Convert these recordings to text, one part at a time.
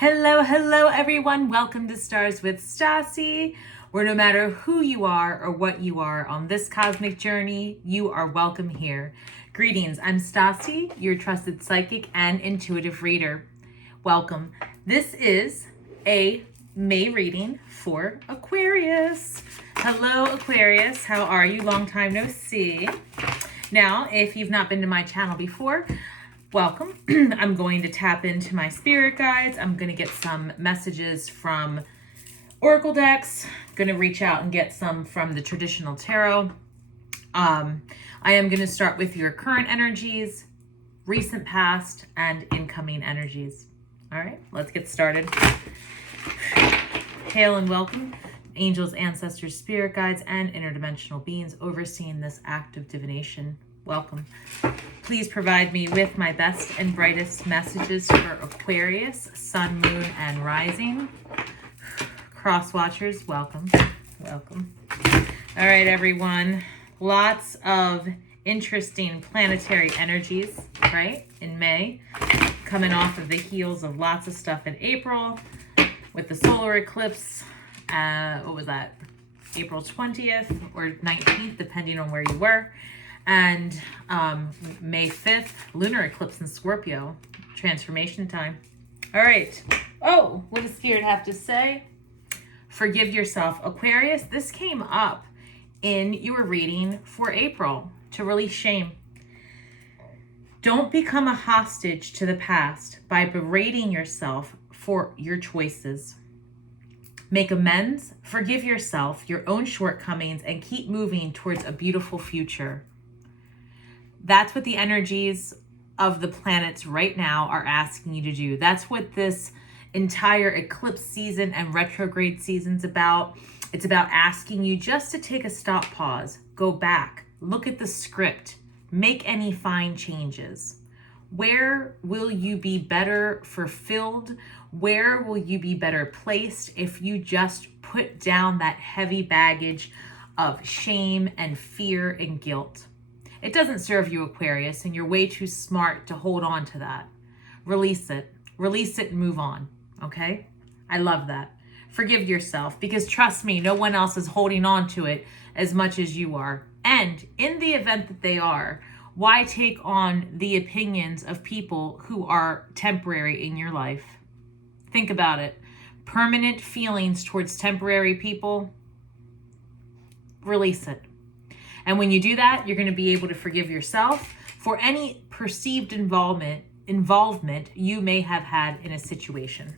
Hello, hello everyone. Welcome to Stars with Stasi, where no matter who you are or what you are on this cosmic journey, you are welcome here. Greetings, I'm Stasi, your trusted psychic and intuitive reader. Welcome. This is a May reading for Aquarius. Hello, Aquarius. How are you? Long time no see. Now, if you've not been to my channel before, welcome. I'm going to tap into my spirit guides. I'm going to get some messages from oracle decks. I'm going to reach out and get some from the traditional tarot. I am going to start with your current energies, recent past, and incoming energies. All right, let's get started. Hail and welcome, angels, ancestors, spirit guides, and interdimensional beings overseeing this act of divination. Welcome. Please provide me with my best and brightest messages for Aquarius, Sun, Moon, and Rising. Cross watchers, welcome. Welcome. All right, everyone. Lots of interesting planetary energies, right, in May. Coming off of the heels of lots of stuff in April with the solar eclipse. What was that? April 20th or 19th, depending on where you were. And May 5th, lunar eclipse in Scorpio, transformation time. All right. Oh, what does Spirit have to say? Forgive yourself. Aquarius, this came up in your reading for April, to release shame. Don't become a hostage to the past by berating yourself for your choices. Make amends, forgive yourself, your own shortcomings, and keep moving towards a beautiful future. That's what the energies of the planets right now are asking you to do. That's what this entire eclipse season and retrograde season's about. It's about asking you just to take a stop, pause, go back, look at the script, make any fine changes. Where will you be better fulfilled? Where will you be better placed if you just put down that heavy baggage of shame and fear and guilt? It doesn't serve you, Aquarius, and you're way too smart to hold on to that. Release it. Release it and move on, okay? I love that. Forgive yourself, because trust me, no one else is holding on to it as much as you are. And in the event that they are, why take on the opinions of people who are temporary in your life? Think about it. Permanent feelings towards temporary people, release it. And when you do that, you're going to be able to forgive yourself for any perceived involvement you may have had in a situation.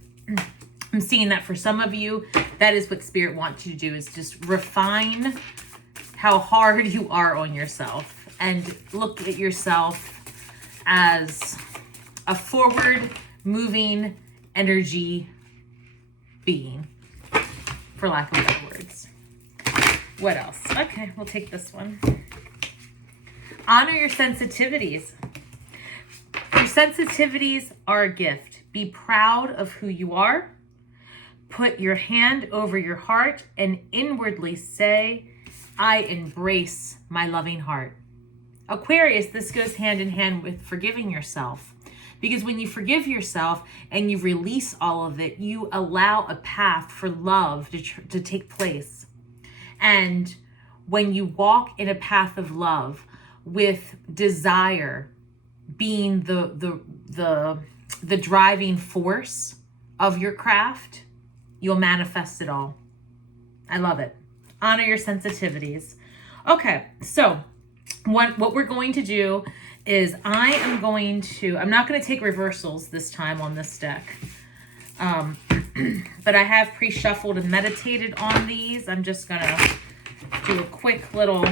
I'm seeing that for some of you, that is what Spirit wants you to do, is just refine how hard you are on yourself and look at yourself as a forward moving energy being, for lack of better words. What else? Okay, we'll take this one. Honor your sensitivities. Your sensitivities are a gift. Be proud of who you are. Put your hand over your heart and inwardly say, I embrace my loving heart. Aquarius, this goes hand in hand with forgiving yourself. Because when you forgive yourself and you release all of it, you allow a path for love to take place. And when you walk in a path of love with desire being the driving force of your craft, you'll manifest it all. I love it. Honor your sensitivities. Okay, so what we're going to do is I'm not going to take reversals this time on this deck. But I have pre-shuffled and meditated on these. I'm just going to do a quick little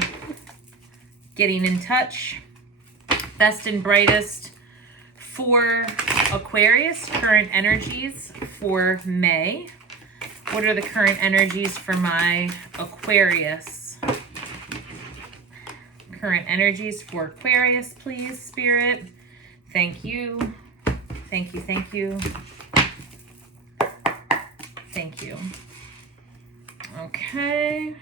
getting in touch. Best and brightest for Aquarius, current energies for May. What are the current energies for my Aquarius? Current energies for Aquarius, please, Spirit. Thank you. Thank you, thank you. Thank you. Okay.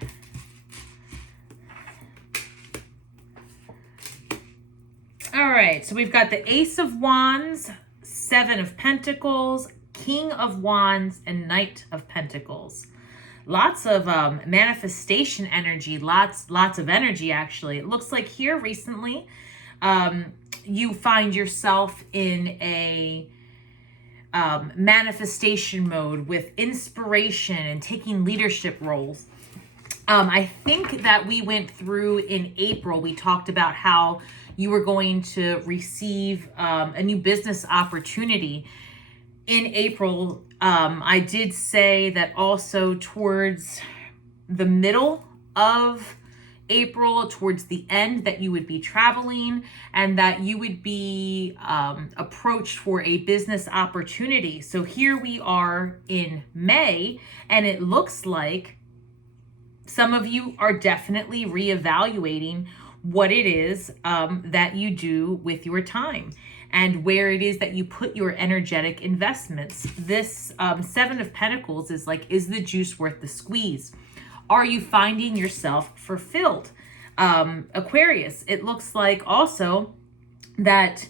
All right, so we've got the Ace of Wands, Seven of Pentacles, King of Wands and Knight of Pentacles. Lots of manifestation energy, lots of energy actually. It looks like here recently you find yourself in a manifestation mode with inspiration and taking leadership roles. I think that we went through in April, we talked about how you were going to receive a new business opportunity in April. I did say that also towards the middle of April, towards the end, that you would be traveling and that you would be approached for a business opportunity. So here we are in May, and it looks like some of you are definitely reevaluating what it is that you do with your time and where it is that you put your energetic investments. This Seven of Pentacles is like, is the juice worth the squeeze? Are you finding yourself fulfilled? Aquarius, it looks like also that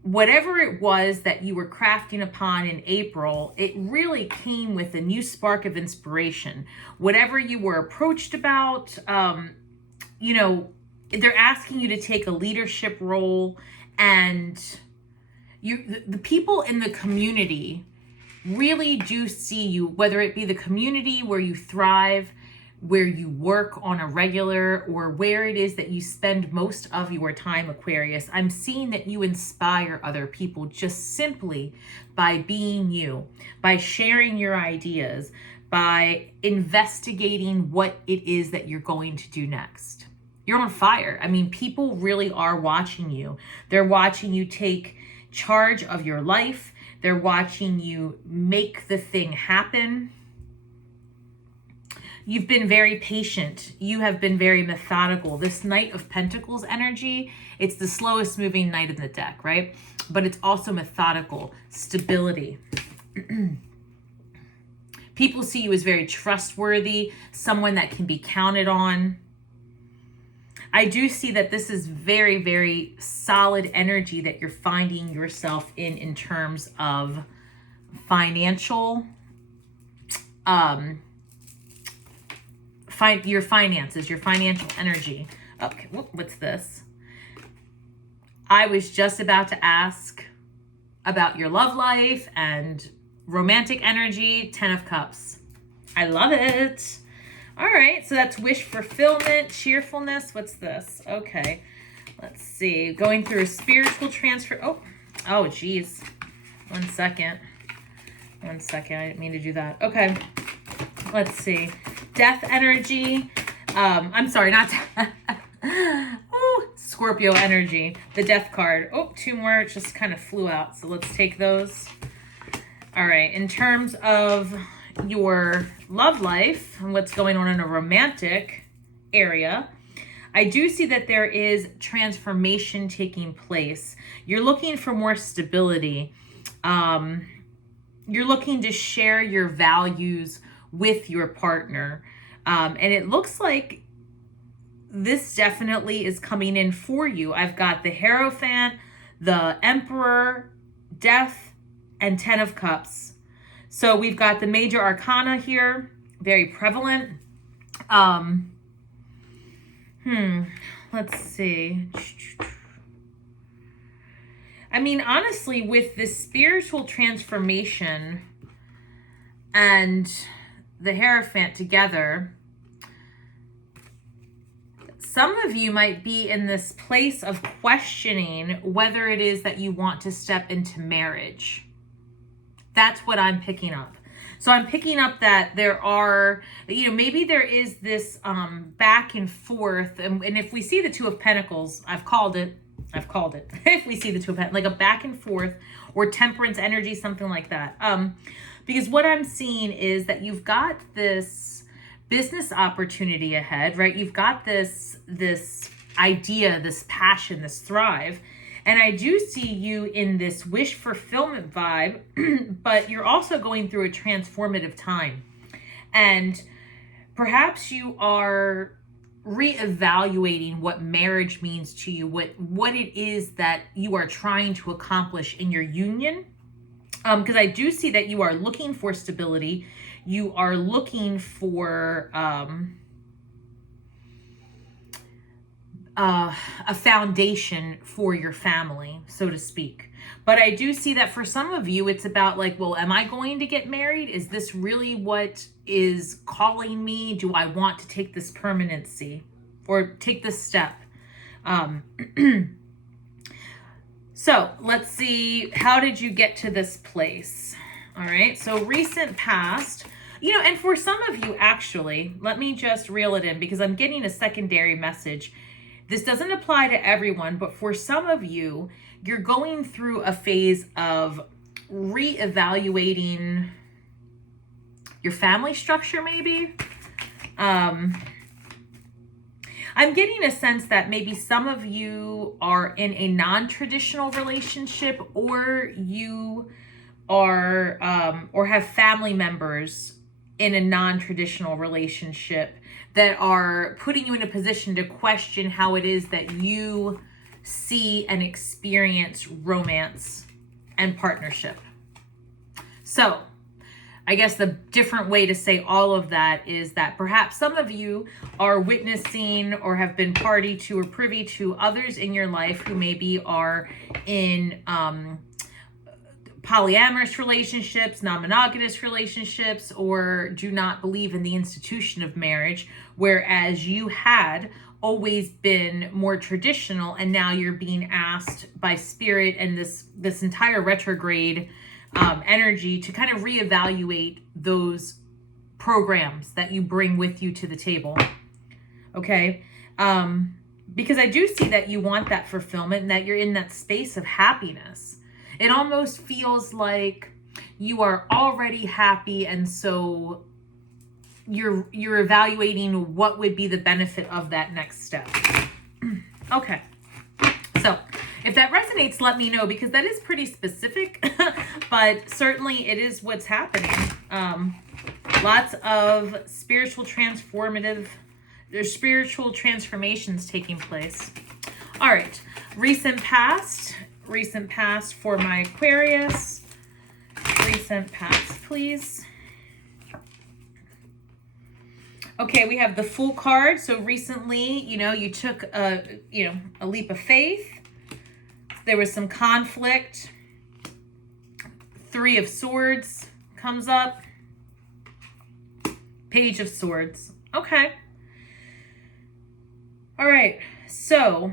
whatever it was that you were crafting upon in April, it really came with a new spark of inspiration. Whatever you were approached about, you know, they're asking you to take a leadership role, and the people in the community really do see you, whether it be the community where you thrive, where you work on a regular, or where it is that you spend most of your time, Aquarius. I'm seeing that you inspire other people just simply by being you, by sharing your ideas, by investigating what it is that you're going to do next. You're on fire. I mean, people really are watching you. They're watching you take charge of your life. They're watching you make the thing happen. You've been very patient. You have been very methodical. This Knight of Pentacles energy, it's the slowest moving knight in the deck, right? But it's also methodical, stability. People see you as very trustworthy, someone that can be counted on. I do see that this is very, very solid energy that you're finding yourself in terms of financial, your finances, your financial energy. Okay, what's this? I was just about to ask about your love life and romantic energy. 10 of Cups. I love it. All right, so that's wish fulfillment, cheerfulness. What's this? Okay, let's see. Going through a spiritual transfer. Oh, geez. 1 second. 1 second. I didn't mean to do that. Okay, let's see. Death energy. I'm sorry, not Scorpio energy. The death card. Oh, 2 more. It just kind of flew out. So let's take those. All right, in terms of your love life and what's going on in a romantic area, I do see that there is transformation taking place. You're looking for more stability. You're looking to share your values with your partner. And it looks like this definitely is coming in for you. I've got the Hierophant, the Emperor, Death, and 10 of Cups. So we've got the major arcana here, very prevalent. Let's see. I mean, honestly, with this spiritual transformation and the Hierophant together, some of you might be in this place of questioning whether it is that you want to step into marriage. That's what I'm picking up. So I'm picking up that there are, maybe there is this back and forth. And if we see the 2 of Pentacles, I've called it. If we see the 2 of Pentacles, like a back and forth or temperance energy, something like that. Because what I'm seeing is that you've got this business opportunity ahead, right? You've got this idea, this passion, this thrive. And I do see you in this wish fulfillment vibe, but you're also going through a transformative time. And perhaps you are reevaluating what marriage means to you, what it is that you are trying to accomplish in your union. Because I do see that you are looking for stability. You are looking for a foundation for your family, so to speak. But I do see that for some of you, it's about like, well, am I going to get married? Is this really what is calling me? Do I want to take this permanency or take this step? So let's see, how did you get to this place? All right, so recent past, you know, and for some of you, actually, let me just reel it in because I'm getting a secondary message. This doesn't apply to everyone, but for some of you, you're going through a phase of reevaluating your family structure, maybe. I'm getting a sense that maybe some of you are in a non-traditional relationship, or you are or have family members in a non-traditional relationship that are putting you in a position to question how it is that you see and experience romance and partnership. So I guess the different way to say all of that is that perhaps some of you are witnessing or have been party to or privy to others in your life who maybe are in polyamorous relationships, non-monogamous relationships, or do not believe in the institution of marriage, whereas you had always been more traditional, and now you're being asked by spirit and this entire retrograde energy to kind of reevaluate those programs that you bring with you to the table. Okay. Because I do see that you want that fulfillment and that you're in that space of happiness. It almost feels like you are already happy, and so you're evaluating what would be the benefit of that next step. Okay. So if that resonates, let me know, because that is pretty specific, but certainly it is what's happening. Lots of spiritual transformations taking place. All right. Recent past for my Aquarius. Recent past, please. Okay, we have the Fool card. So recently, you took a leap of faith. There was some conflict. Three of Swords comes up. Page of Swords. Okay. All right. So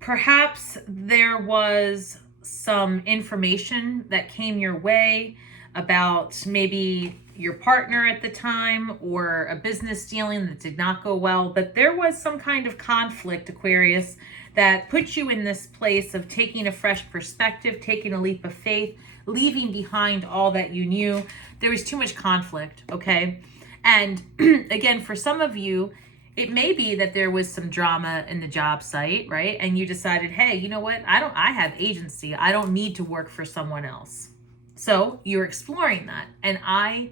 perhaps there was some information that came your way about maybe your partner at the time or a business dealing that did not go well, but there was some kind of conflict, Aquarius, that put you in this place of taking a fresh perspective, taking a leap of faith, leaving behind all that you knew. There was too much conflict, okay? And again, for some of you, it may be that there was some drama in the job site, right? And you decided, hey, you know what? I have agency. I don't need to work for someone else. So you're exploring that. And I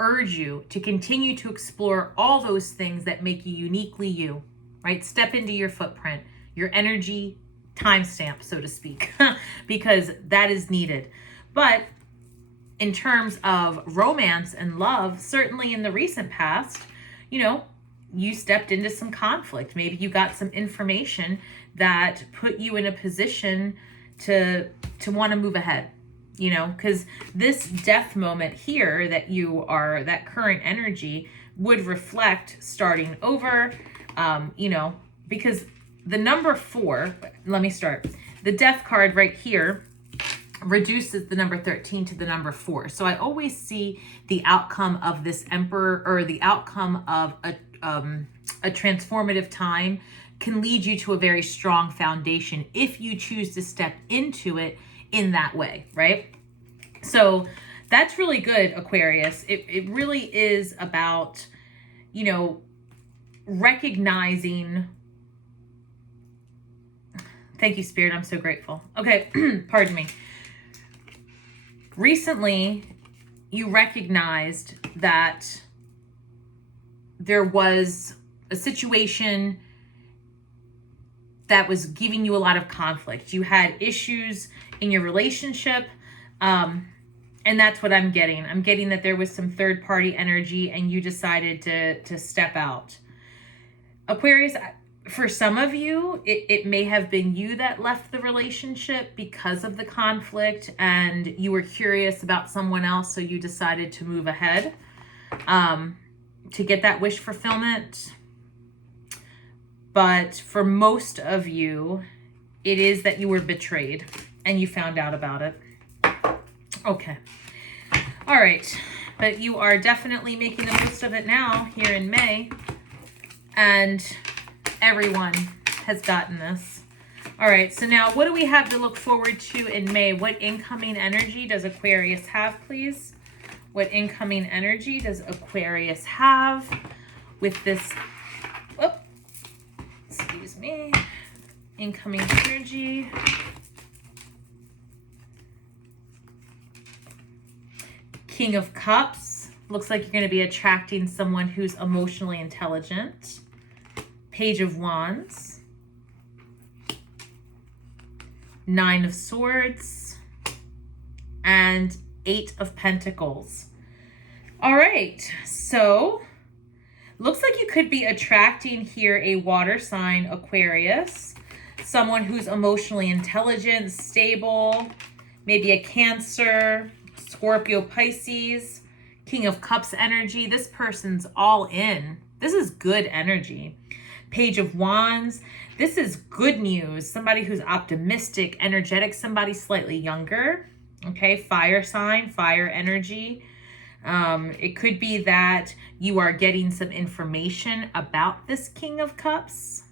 urge you to continue to explore all those things that make you uniquely you, right? Step into your footprint, your energy timestamp, so to speak, because that is needed. But in terms of romance and love, certainly in the recent past, you stepped into some conflict. Maybe you got some information that put you in a position to want to move ahead, because this death moment here that you are, that current energy would reflect starting over, because the number 4, let me start. The death card right here reduces the number 13 to the number 4. So I always see the outcome of this emperor, or the outcome of a transformative time, can lead you to a very strong foundation if you choose to step into it in that way, right? So that's really good, Aquarius. It really is about, recognizing. Thank you, Spirit. I'm so grateful. Okay, pardon me. Recently, you recognized that there was a situation that was giving you a lot of conflict. You had issues in your relationship. And that's what I'm getting. I'm getting that there was some third-party energy and you decided to step out. Aquarius, for some of you, it may have been you that left the relationship because of the conflict and you were curious about someone else, so you decided to move ahead to get that wish fulfillment. But for most of you, it is that you were betrayed and you found out about it. Okay. All right. But you are definitely making the most of it now here in May. And everyone has gotten this. All right. So now what do we have to look forward to in May? What incoming energy does Aquarius have, please? What incoming energy does Aquarius have with this? Oh, excuse me. Incoming energy. King of Cups. Looks like you're going to be attracting someone who's emotionally intelligent. Page of Wands. Nine of Swords. And Eight of Pentacles. All right. So, looks like you could be attracting here a water sign, Aquarius. Someone who's emotionally intelligent, stable. Maybe a Cancer, Scorpio, Pisces, King of Cups energy. This person's all in. This is good energy. Page of Wands. This is good news. Somebody who's optimistic, energetic, somebody slightly younger. Okay, fire sign, fire energy. It could be that you are getting some information about this King of Cups.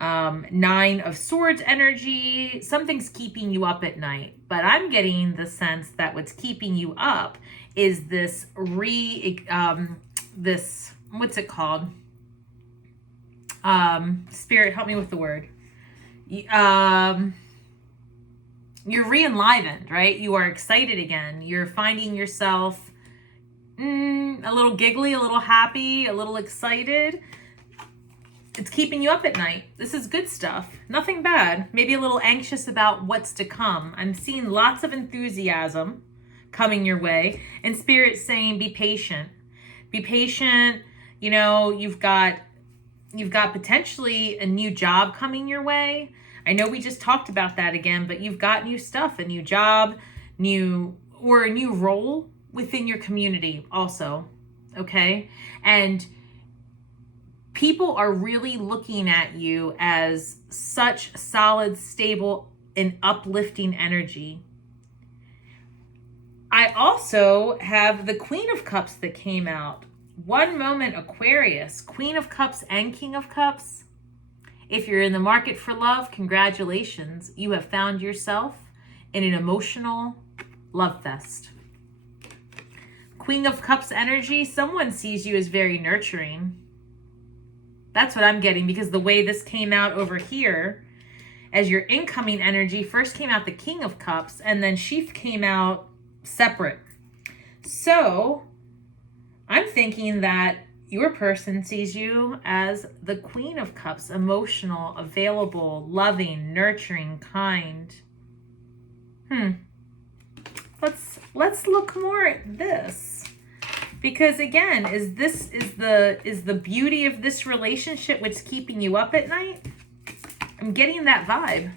Nine of Swords energy. Something's keeping you up at night, but I'm getting the sense that what's keeping you up is this what's it called? Spirit, help me with the word. You're re-enlivened, right? You are excited again. You're finding yourself a little giggly, a little happy, a little excited. It's keeping you up at night. This is good stuff. Nothing bad. Maybe a little anxious about what's to come. I'm seeing lots of enthusiasm coming your way. And Spirit's saying be patient. Be patient. You know, you've got potentially a new job coming your way. I know we just talked about that again, but you've got new stuff, a new job, a new role within your community also. Okay? And people are really looking at you as such solid, stable, and uplifting energy. I also have the Queen of Cups that came out. One moment, Aquarius, Queen of Cups and King of Cups. If you're in the market for love, congratulations. You have found yourself in an emotional love fest. Queen of Cups energy, someone sees you as very nurturing. That's what I'm getting, because the way this came out over here as your incoming energy, first came out the King of Cups and then she came out separate. So I'm thinking that your person sees you as the Queen of Cups, emotional, available, loving, nurturing, kind. Let's look more at this. Because again, is the beauty of this relationship what's keeping you up at night? I'm getting that vibe.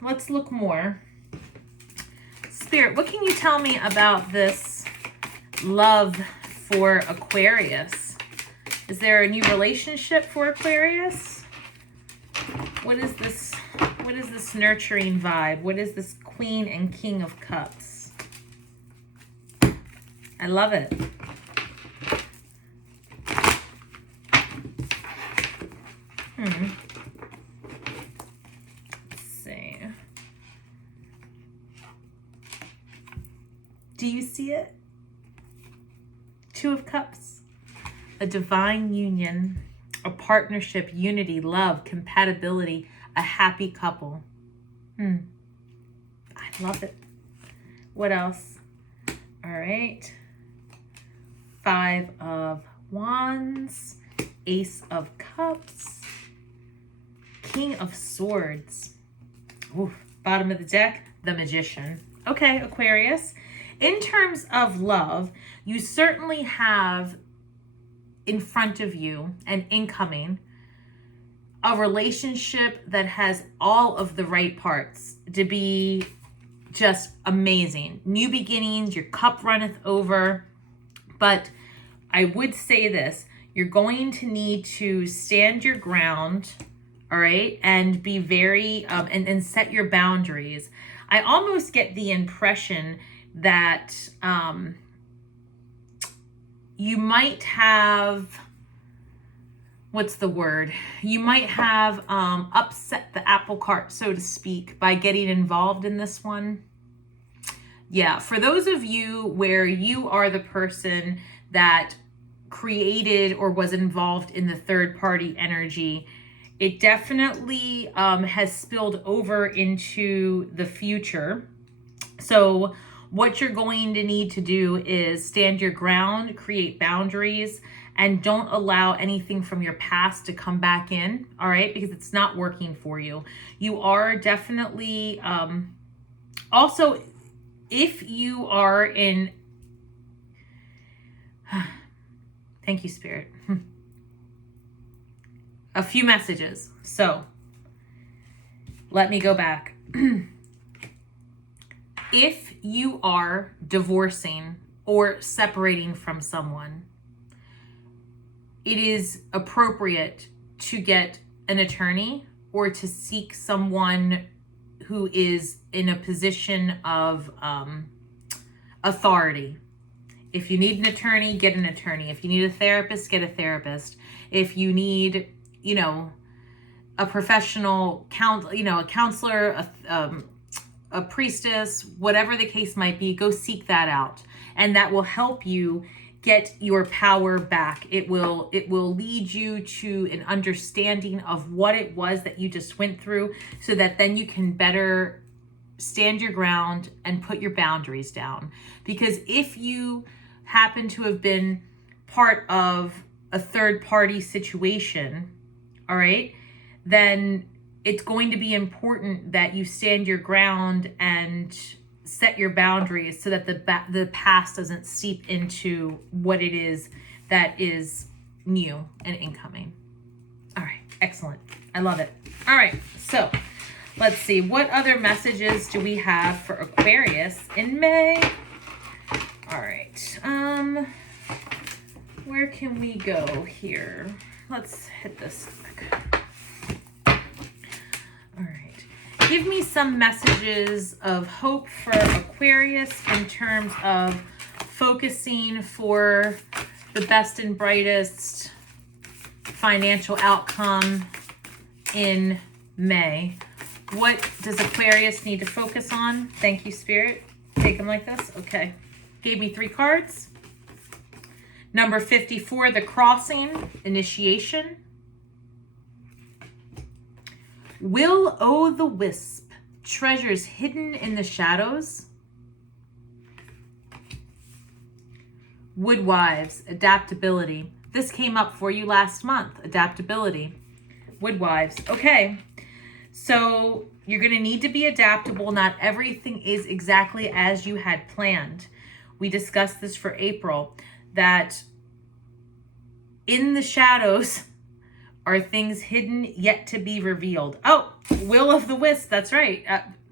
Let's look more. Spirit, what can you tell me about this love for Aquarius? Is there a new relationship for Aquarius? What is this nurturing vibe? What is this Queen and King of Cups? I love it. Let's see. Do you see it? Two of Cups. A divine union, a partnership, unity, love, compatibility, a happy couple. I love it. What else? All right. Five of Wands, Ace of Cups, King of Swords. Ooh, bottom of the deck, the Magician. Okay, Aquarius. In terms of love, you certainly have in front of you and incoming a relationship that has all of the right parts to be just amazing. New beginnings, your cup runneth over. But I would say this, you're going to need to stand your ground, all right, and be very, and set your boundaries. I almost get the impression that you might have, what's the word? You might have upset the apple cart, so to speak, by getting involved in this one. Yeah, for those of you where you are the person that created or was involved in the third party energy, it definitely has spilled over into the future. So what you're going to need to do is stand your ground, create boundaries, and don't allow anything from your past to come back in, all right? Because it's not working for you. You are definitely, also, if you are in, thank you, Spirit. A few messages. So let me go back. If you are divorcing or separating from someone, it is appropriate to get an attorney or to seek someone who is in a position of authority. If you need an attorney, get an attorney. If you need a therapist, get a therapist. If you need, you know, a professional a counselor, a priestess, whatever the case might be, go seek that out. And that will help you get your power back. It will lead you to an understanding of what it was that you just went through, so that then you can better stand your ground and put your boundaries down. Because if you happen to have been part of a third party situation, all right, then it's going to be important that you stand your ground and set your boundaries so that the past doesn't seep into what it is that is new and incoming. All right, excellent. I love it. All right, so let's see. What other messages do we have for Aquarius in May? All right. Where can we go here? Let's hit this quick. All right. Give me some messages of hope for Aquarius in terms of focusing for the best and brightest financial outcome in May. What does Aquarius need to focus on? Thank you, Spirit. Take them like this. Okay. Gave me 3 cards. Number 54, the crossing, initiation. Will-o'-the-wisp, treasures hidden in the shadows. Woodwives, adaptability. This came up for you last month, adaptability. Woodwives. Okay, so you're going to need to be adaptable. Not everything is exactly as you had planned. We discussed this for April, that in the shadows are things hidden yet to be revealed. Oh, will-o'-the-wisp, that's right.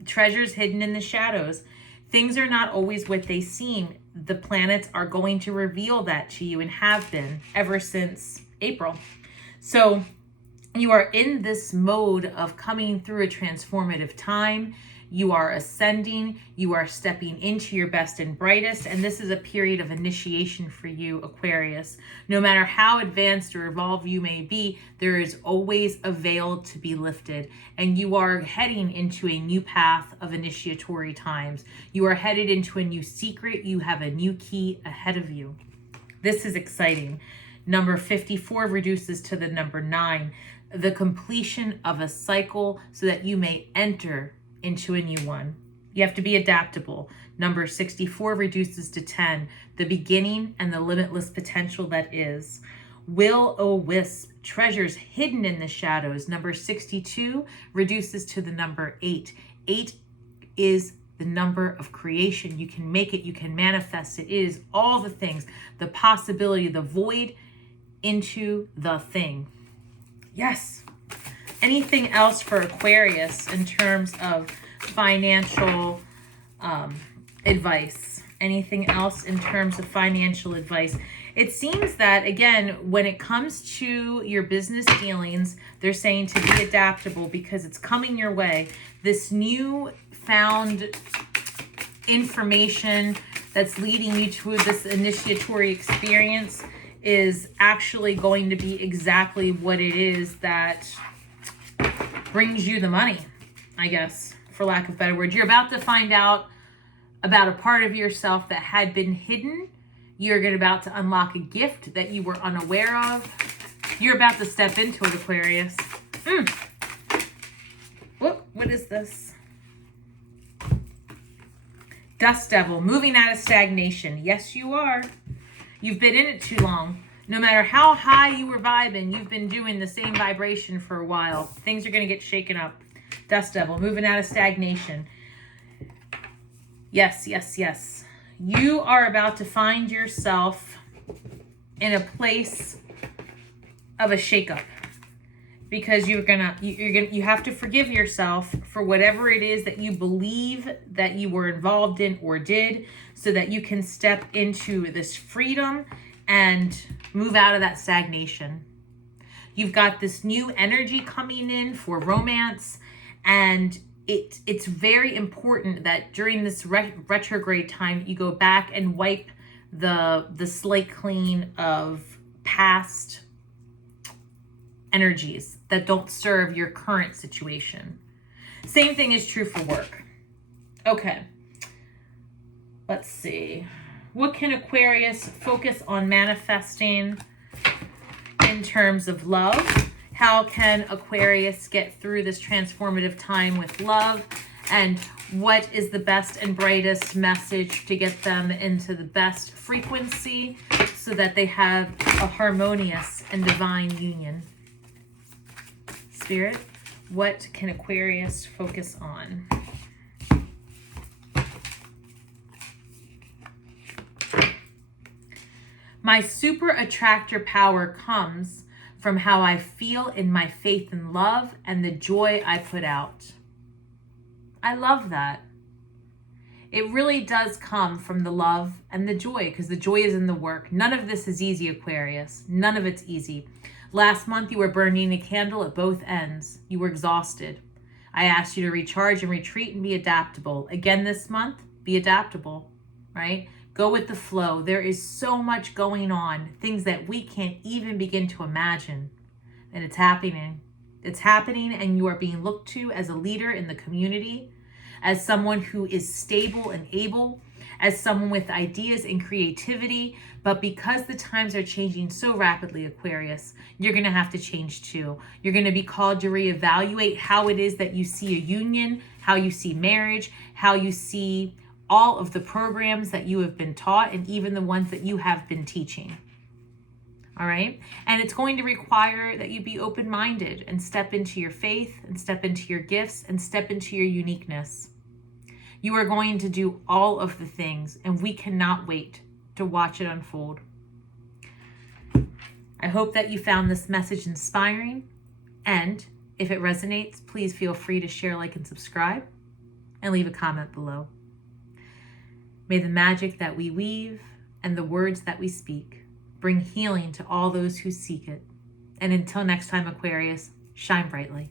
Treasures hidden in the shadows. Things are not always what they seem. The planets are going to reveal that to you and have been ever since April. So you are in this mode of coming through a transformative time. You are ascending, you are stepping into your best and brightest, and this is a period of initiation for you, Aquarius. No matter how advanced or evolved you may be, there is always a veil to be lifted, and you are heading into a new path of initiatory times. You are headed into a new secret. You have a new key ahead of you. This is exciting. Number 54 reduces to the number 9, the completion of a cycle so that you may enter into a new one. You have to be adaptable. Number 64 reduces to 10, the beginning and the limitless potential that is. Will-o'-wisp, treasures hidden in the shadows. Number 62 reduces to the number 8. 8 is the number of creation. You can make it, you can manifest it. It is all the things, the possibility, the void into the thing. Yes. Anything else for Aquarius in terms of financial advice? Anything else in terms of financial advice? It seems that, again, when it comes to your business dealings, they're saying to be adaptable because it's coming your way. This new found information that's leading you to this initiatory experience is actually going to be exactly what it is that brings you the money, I guess, for lack of better words. You're about to find out about a part of yourself that had been hidden. You're about to unlock a gift that you were unaware of. You're about to step into it, Aquarius. What is this? Dust Devil, moving out of stagnation. Yes, you are. You've been in it too long. No matter how high you were vibing, you've been doing the same vibration for a while. Things are going to get shaken up. Dust Devil, moving out of stagnation. Yes, yes, yes. You are about to find yourself in a place of a shakeup, because you have to forgive yourself for whatever it is that you believe that you were involved in or did, so that you can step into this freedom and move out of that stagnation. You've got this new energy coming in for romance, and it's very important that during this retrograde time, you go back and wipe the slate clean of past energies that don't serve your current situation. Same thing is true for work. Okay. Let's see. What can Aquarius focus on manifesting in terms of love? How can Aquarius get through this transformative time with love? And what is the best and brightest message to get them into the best frequency so that they have a harmonious and divine union? Spirit, what can Aquarius focus on? My super attractor power comes from how I feel in my faith and love and the joy I put out. I love that. It really does come from the love and the joy, because the joy is in the work. None of this is easy, Aquarius. None of it's easy. Last month, you were burning a candle at both ends. You were exhausted. I asked you to recharge and retreat and be adaptable. Again this month, be adaptable, right? Go with the flow. There is so much going on, things that we can't even begin to imagine. And it's happening. It's happening, and you are being looked to as a leader in the community, as someone who is stable and able, as someone with ideas and creativity. But because the times are changing so rapidly, Aquarius, you're going to have to change too. You're going to be called to reevaluate how it is that you see a union, how you see marriage, how you see all of the programs that you have been taught, and even the ones that you have been teaching. All right? And it's going to require that you be open-minded and step into your faith and step into your gifts and step into your uniqueness. You are going to do all of the things, and we cannot wait to watch it unfold. I hope that you found this message inspiring, and if it resonates, please feel free to share, like, and subscribe, and leave a comment below. May the magic that we weave and the words that we speak bring healing to all those who seek it. And until next time, Aquarius, shine brightly.